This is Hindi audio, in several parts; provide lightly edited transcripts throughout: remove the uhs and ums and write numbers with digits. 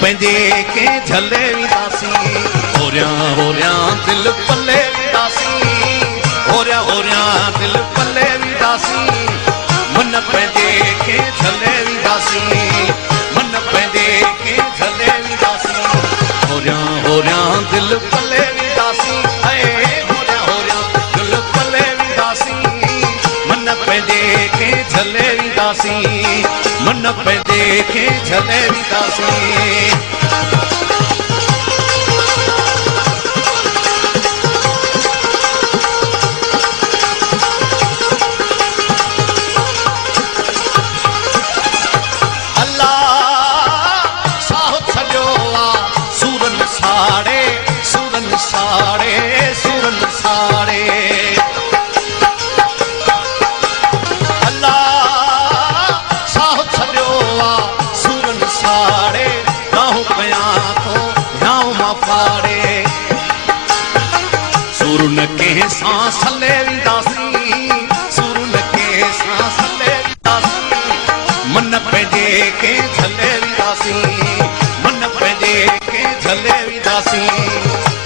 पैंदे के झले विदासी होरिया दिल पल्ले विदासी होरिया दिल पल्ले विदासी मन पैंदे के झले विदासी मन पैंदे के झले विदासी होरिया दिल पल्ले विदासी होरिया दिल पल्ले विदासी मन पैंदे के झले विदासी मन पैंदे के झले विदासी सांस ले विदासी सुरन के सांस ले विदासी मन पैदे के झले विदासी मन पैदे के झले विदासी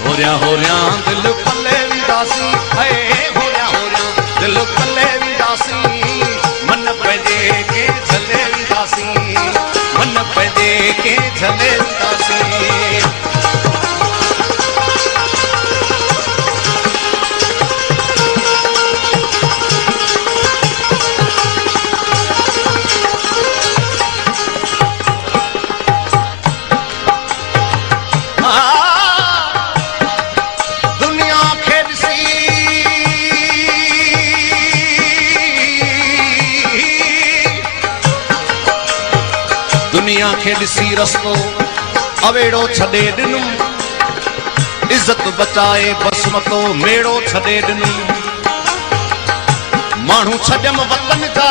होरिया दिल पल्ले विदासी होरिया दिल पल्ले विदासी मन पैदे के झले विदासी मन पैदे के झले विदासी दुनिया खे ॾिसी रस्तो अवेड़ो छॾे ॾिनुम इज़त बचाए बसमतो मेड़ो छॾे ॾिनुम माण्हू छॾियम वतन जा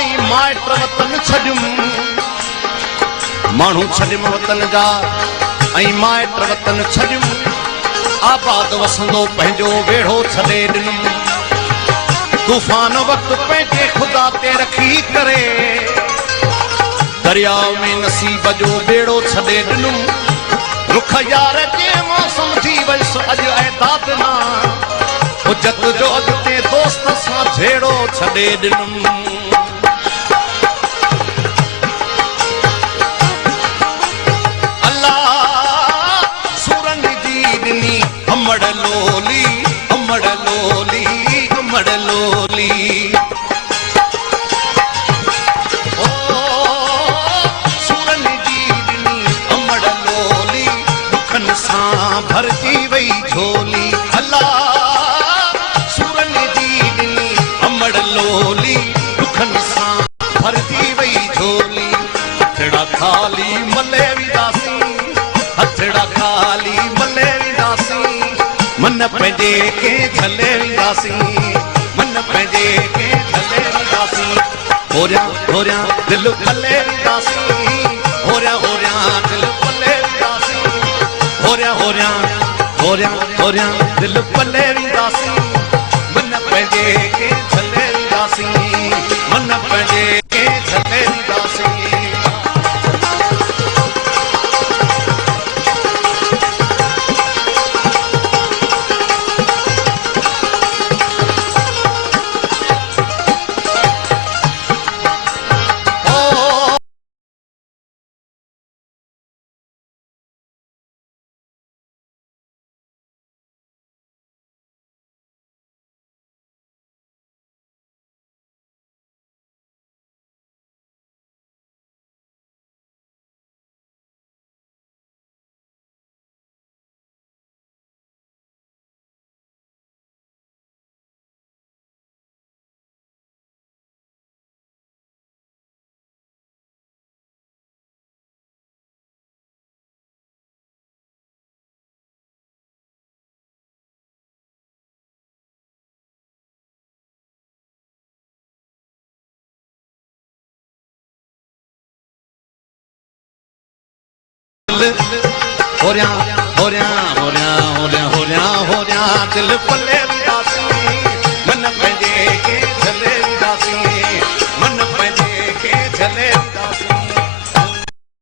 ऐं माइट वतन छॾियुम माण्हू छॾियम वतन जा ऐं माइट वतन छॾियुम आबाद वसंदो पंहिंजो वेड़ो छॾे ॾिनुम तूफ़ान वक़्तु पंहिंजे ख़ुदा ते रखी करे दरिया में नसीब जो बेड़ो छॾे ॾिनुम रुख यार जे मौसम थी वयसि अॼु ऐदाद ना हुजत जो अॻिते दोस्त सां झेड़ो छॾे ॾिनुम अल्लाह सूरनि जी ॾिनी अमड़ लोली अमड़ लोली अमड़ लोली भरती वही झोली अल्लाह सूरन जी ॾिनी अमड़ लोली दुखन सां भरती वही झोली हथड़ा खाली मले विदासी हथड़ा खाली मले विदासी मन पैंदे के झले विदासी मन पैंदे के झले विदासी होरिया दिल पल्ले विदासी होरिया दिल पल्ले विदासी होरिया दिल पल्ले विदासी मन पैंदे के झले विदासी मन पैंदे के झले विदासी दिल पल्ले विदासी मन पैंदे के झले विदासी मन पैंदे के झले